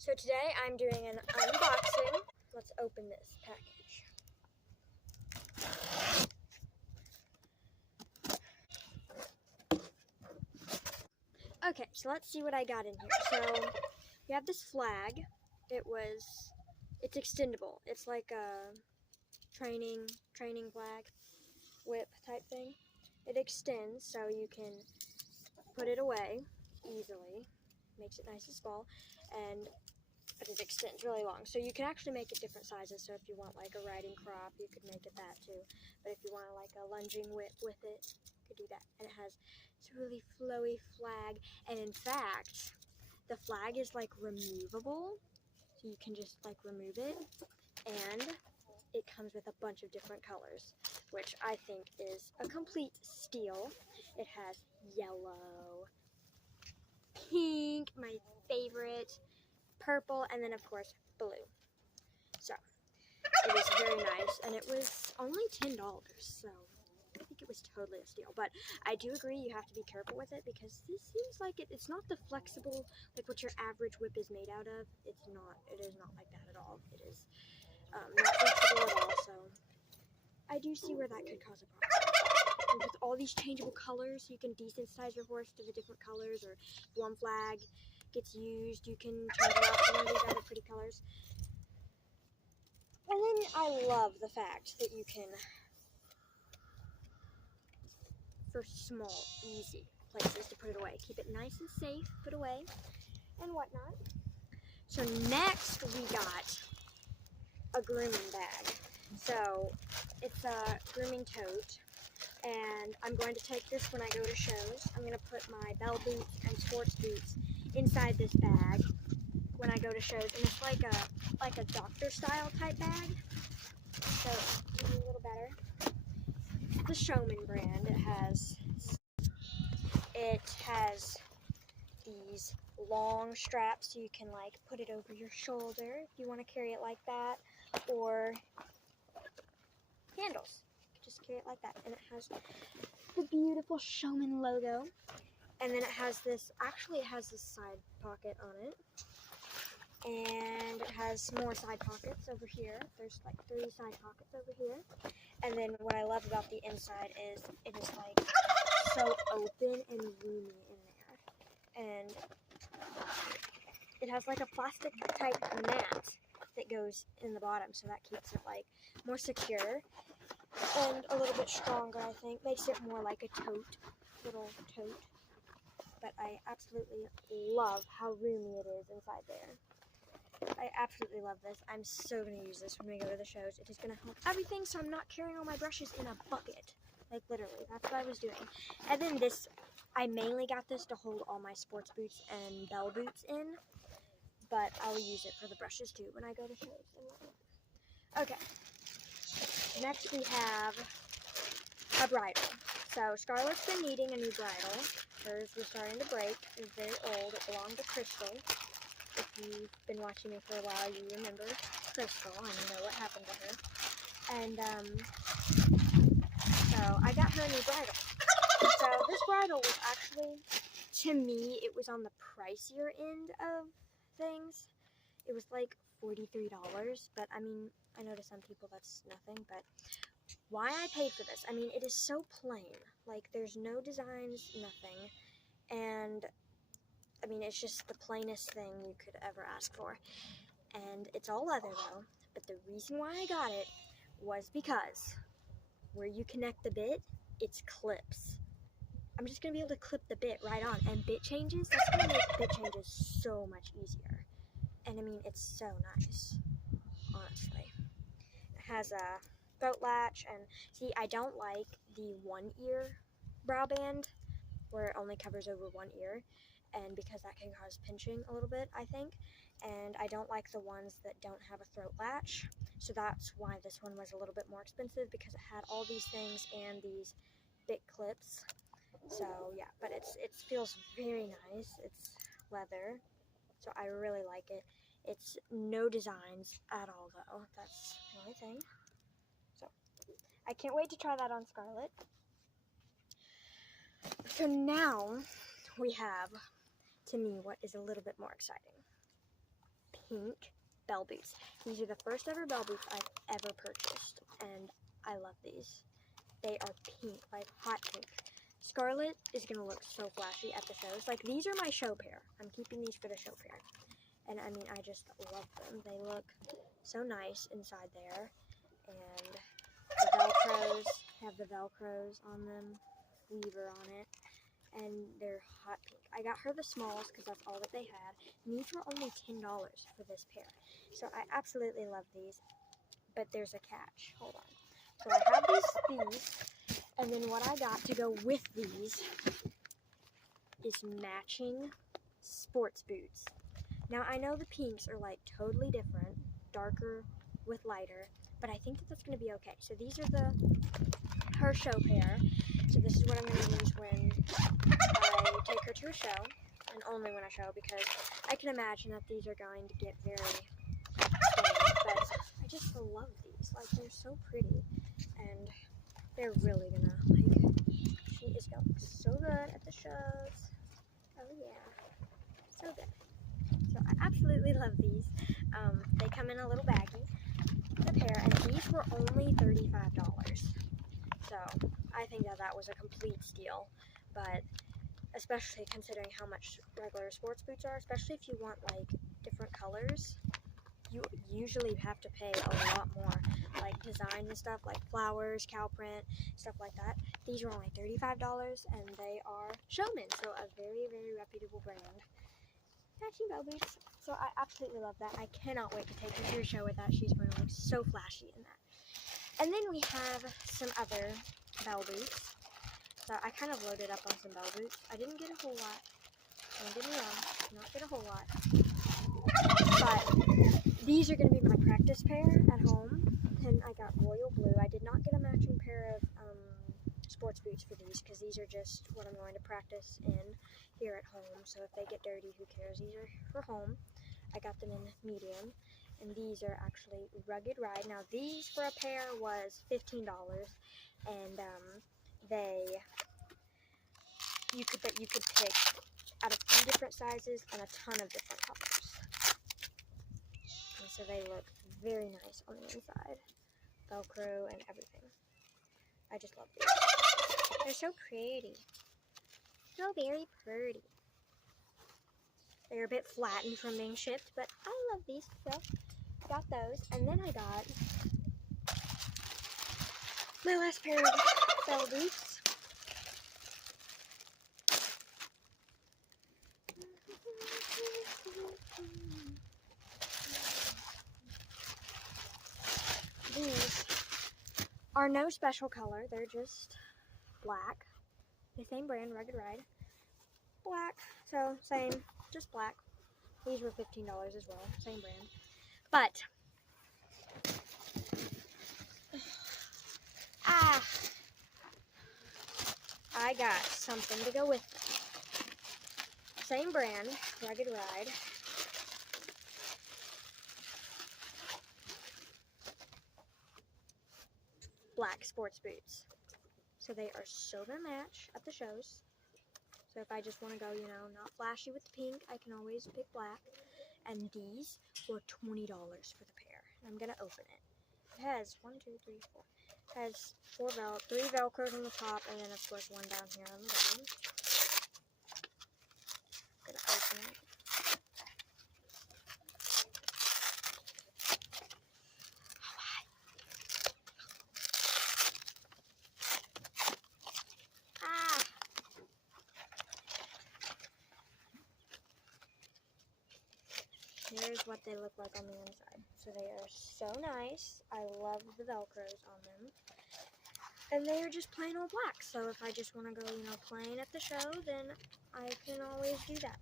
So today I'm doing an unboxing. Let's open this package. Okay, so let's see what I got in here. So we have this flag. It's extendable. It's like a training flag, whip type thing. It extends so you can put it away easily. Makes it nice and small, but it extends really long. So you can actually make it different sizes. So if you want like a riding crop, you could make it that too. But if you want like a lunging whip with it, you could do that. And it has this really flowy flag. And in fact, the flag is like removable. So you can just like remove it. And it comes with a bunch of different colors, which I think is a complete steal. It has yellow, pink, my favorite, purple, and then of course blue. So it is very nice, and it was only $10, so I think it was totally a steal. But I do agree you have to be careful with it, because this seems like it's not the flexible like what your average whip is made out of. It is not like that at all. It is not flexible at all, so I do see where that could cause a problem. And with all these changeable colors, you can desensitize your horse to the different colors, or if one flag gets used, you can change it out to one of these other pretty colors. And then I love the fact that you can, for small, easy places to put it away, keep it nice and safe, put away, and whatnot. So next we got a grooming bag. So it's a grooming tote, and I'm going to take this when I go to shows. I'm going to put my bell boots and sports boots inside this bag when I go to shows, and it's like a doctor style type bag. So it's a little better. It's the Showman brand. It has these long straps, so you can like put it over your shoulder if you want to carry it like that, or handles. Just carry it like that, and it has the beautiful Showman logo. And then it has this side pocket on it, and it has more side pockets over here. There's like 3 side pockets over here. And then what I love about the inside is it is like so open and roomy in there. And it has like a plastic type mat that goes in the bottom, so that keeps it like more secure and a little bit stronger, I think. Makes it more like a little tote. But I absolutely love how roomy it is inside there. I absolutely love this. I'm so going to use this when we go to the shows. It is going to help everything, so I'm not carrying all my brushes in a bucket. Like, literally, that's what I was doing. And then I mainly got this to hold all my sports boots and bell boots in, but I'll use it for the brushes too when I go to shows and whatnot. Okay, next we have a bridle. So Scarlett's been needing a new bridle. Hers was starting to break. It was very old. It belonged to Crystal. If you've been watching me for a while, you remember Crystal and you know what happened to her. And so I got her a new bridle. So this bridle was actually, to me, it was on the pricier end of things. It was like $43, but I mean, I know to some people that's nothing, but why I paid for this, I mean, it is so plain. Like, there's no designs, nothing, and I mean, it's just the plainest thing you could ever ask for. And it's all leather though, but the reason why I got it was because where you connect the bit, it's clips. I'm just going to be able to clip the bit right on, and bit changes, that's going to make bit changes so much easier. And I mean, it's so nice, honestly. It has a throat latch, and see, I don't like the one ear brow band where it only covers over one ear, and because that can cause pinching a little bit, I think. And I don't like the ones that don't have a throat latch, so that's why this one was a little bit more expensive, because it had all these things and these bit clips. So yeah, but it feels very nice. It's leather, so I really like it. It's no designs at all though, that's the only thing. So I can't wait to try that on Scarlett. So now we have, to me, what is a little bit more exciting. pink bell boots. These are the first ever bell boots I've ever purchased, and I love these. They are pink, like hot pink. Scarlet is going to look so flashy at the shows. Like, these are my show pair. I'm keeping these for the show pair. And, I mean, I just love them. They look so nice inside there. And the Velcros have the Velcros on them, weaver on it. And they're hot pink. I got her the smalls because that's all that they had. And these were only $10 for this pair. So I absolutely love these. But there's a catch. Hold on. So I have these, and then what I got to go with these is matching sports boots. Now I know the pinks are like totally different, darker with lighter, but I think that that's going to be okay. So these are her show pair. So this is what I'm going to use when I take her to a show, and only when I show, because I can imagine that these are going to get very stained, but I just love these. Like, they're so pretty. And they're really gonna, like, she is gonna look so good at the shows. Oh yeah, so good. So I absolutely love these. They come in a little baggie, the pair, and these were only $35. So I think that that was a complete steal, but especially considering how much regular sports boots are, especially if you want like different colors, you usually have to pay a lot more, like design and stuff, like flowers, cow print, stuff like that. These are only $35, and they are Showman, so a very, very reputable brand. Matching bell boots. So I absolutely love that. I cannot wait to take her to a show with that. She's going to look so flashy in that. And then we have some other bell boots. So I kind of loaded up on some bell boots. I didn't get a whole lot. Don't get me wrong, did not get a whole lot. But these are going to be my practice pair at home, and I got royal blue. I did not get a matching pair of sports boots for these, because these are just what I'm going to practice in here at home. So if they get dirty, who cares? These are for home. I got them in medium, and these are actually Rugged Ride. Now these for a pair was $15, and you could pick out a few different sizes and a ton of different colors. And so they look very nice on the inside. Velcro and everything. I just love these. They're so pretty. So very pretty. They're a bit flattened from being shipped, but I love these. So I got those. And then I got my last pair of bell boots. These are no special color. They're just black. The same brand, Rugged Ride. Black. So, same. Just black. These were $15 as well. Same brand. But, I got something to go with them. Same brand, Rugged Ride. Black sports boots. So they are so gonna match at the shows. So if I just want to go, not flashy with the pink, I can always pick black. And these were $20 for the pair. And I'm gonna open it. It has 1, 2, 3, 4. It has 3 Velcros on the top, and then of course one down here on the bottom. I'm gonna open it. Here's what they look like on the inside. So they are so nice. I love the Velcros on them. And they are just plain old black. So if I just want to go, plain at the show, then I can always do that.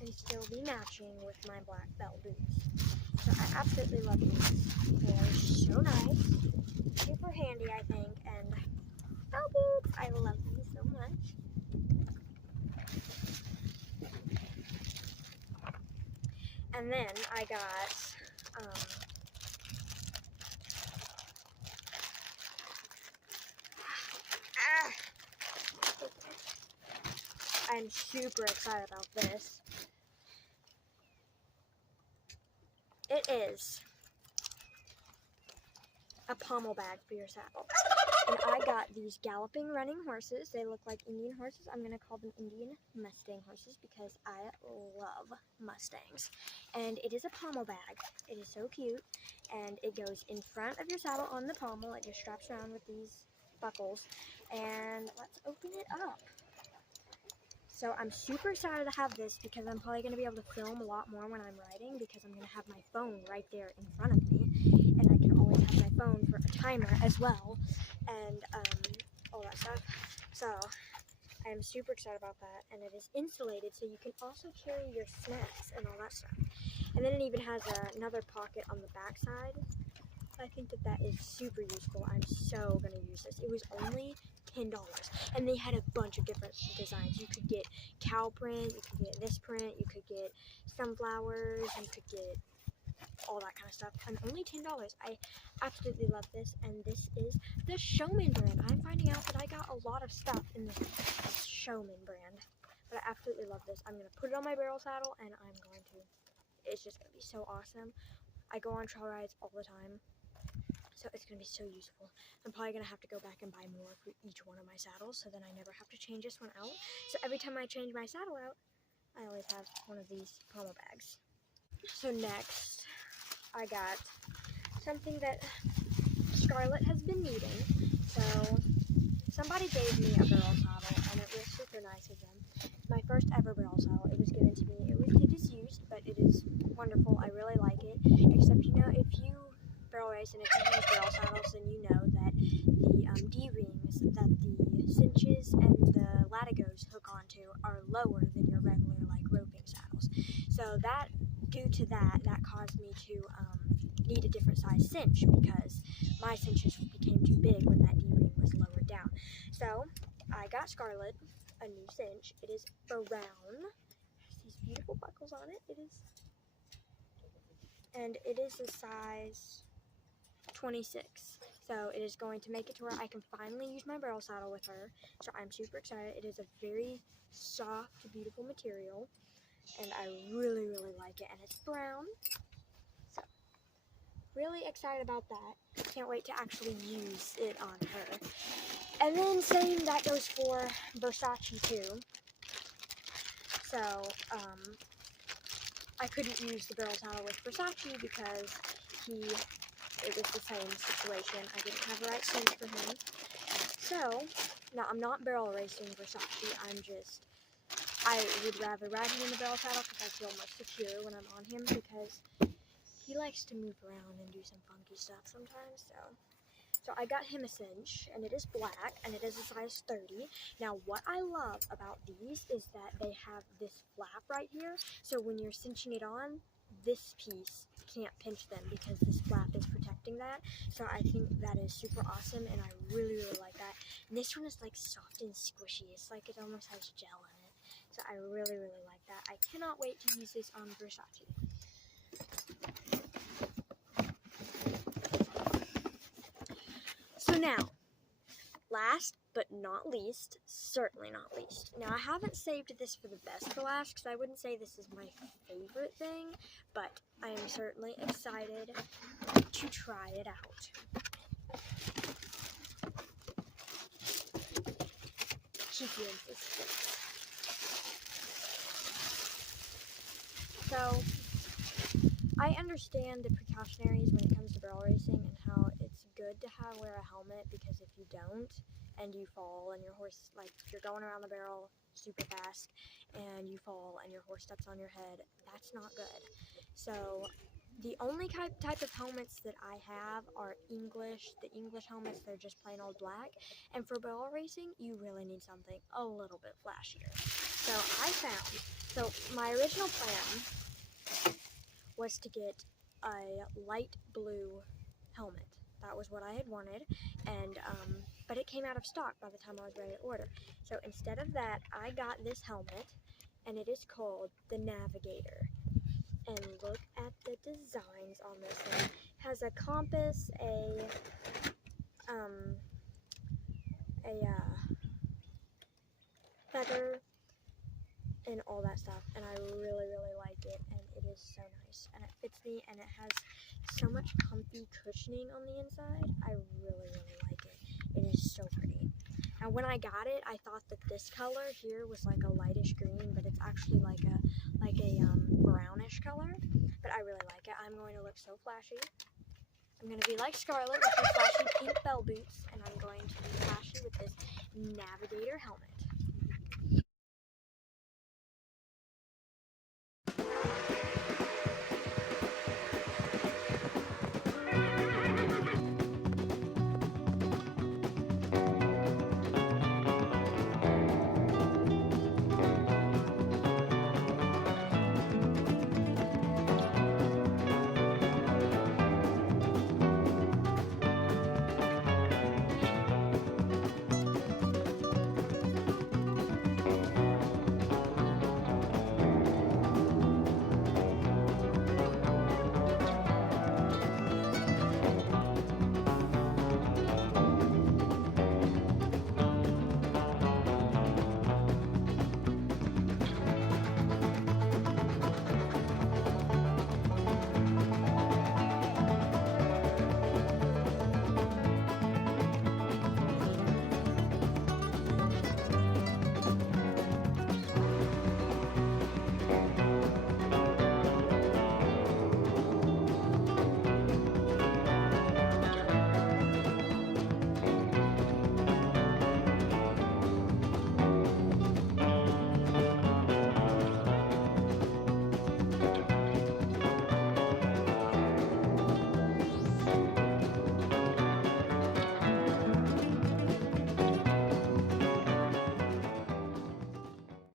And still be matching with my black bell boots. So I absolutely love these. They are so nice. Super handy, I think. And bell boots, I love them so much. And then I got, I'm super excited about this. it is a pommel bag for your saddle. And I got these galloping running horses. They look like Indian horses. I'm going to call them Indian Mustang horses because I love Mustangs. And it is a pommel bag. It is so cute. And it goes in front of your saddle on the pommel. It just straps around with these buckles. And let's open it up. So I'm super excited to have this because I'm probably going to be able to film a lot more when I'm riding because I'm going to have my phone right there in front of me. And I can always have my phone for a timer as well. And all that stuff. So I am super excited about that. And it is insulated so you can also carry your snacks and all that stuff. And then it even has another pocket on the back side. I think that that is super useful. I'm so going to use this. It was only $10. And they had a bunch of different designs. You could get cow print, you could get this print, you could get sunflowers, you could get all that kind of stuff. And only $10. I absolutely love this. And this is the Showman brand. I'm finding out that I got a lot of stuff in the Showman brand. But I absolutely love this. I'm going to put it on my barrel saddle and I'm going to, it's just going to be so awesome. I go on trail rides all the time. So it's going to be so useful. I'm probably going to have to go back and buy more for each one of my saddles so then I never have to change this one out. So every time I change my saddle out, I always have one of these pommel bags. So next, I got something that Scarlett has been needing. So somebody gave me a barrel saddle and it was super nice of them. My first ever barrel saddle. It was given to me. It is used, but it is wonderful. I really like it. Except, you know, if you barrel race and if you use barrel saddles, then you know that the D-rings that the cinches and the latigos hook onto are lower than your regular like roping saddles. So that, due to that, that caused me to need a different size cinch because my cinches became too big when that D-ring was lowered down. So I got Scarlett a new cinch. It is brown. It has these beautiful buckles on it. And it is a size 26. So it is going to make it to where I can finally use my barrel saddle with her. So I'm super excited. It is a very soft, beautiful material. And I really, really like it. And it's brown. So really excited about that. Can't wait to actually use it on her. And then same that goes for Versace too. So I couldn't use the barrel saddle with Versace because it was the same situation. I didn't have the right cinch for him. So, now I'm not barrel racing Versace. I would rather ride him in the barrel saddle because I feel more secure when I'm on him because he likes to move around and do some funky stuff sometimes. So I got him a cinch, and it is black, and it is a size 30. Now, what I love about these is that they have this flap right here, so when you're cinching it on, this piece can't pinch them because this flap is protecting that. So I think that is super awesome, and I really, really like that. And this one is like soft and squishy. It's like it almost has gel in it. So I really, really like that. I cannot wait to use this on Versace. So now, last but not least, certainly not least. Now, I haven't saved this for the best for last because I wouldn't say this is my favorite thing, but I am certainly excited to try it out. Keep you in suspense. So, I understand the precautionaries when it comes to barrel racing and how it's good to wear a helmet because if you don't and you fall and your horse, like you're going around the barrel super fast and you fall and your horse steps on your head, that's not good. So the only type of helmets that I have are the English helmets. They're just plain old black. And for barrel racing, you really need something a little bit flashier. So my original plan was to get a light blue helmet. That was what I had wanted, and but it came out of stock by the time I was ready to order. So instead of that, I got this helmet, and it is called the Navigator. And look at the designs on this one. It has a compass, a feather, and all that stuff, and I really, really like it, and it is so nice. this, and it fits me, and it has so much comfy cushioning on the inside. I really, really like it. It is so pretty. Now, when I got it, I thought that this color here was like a lightish green, but it's actually like a brownish color. But I really like it. I'm going to look so flashy. I'm going to be like Scarlett with her flashy pink bell boots, and I'm going to be flashy with this navigator helmet.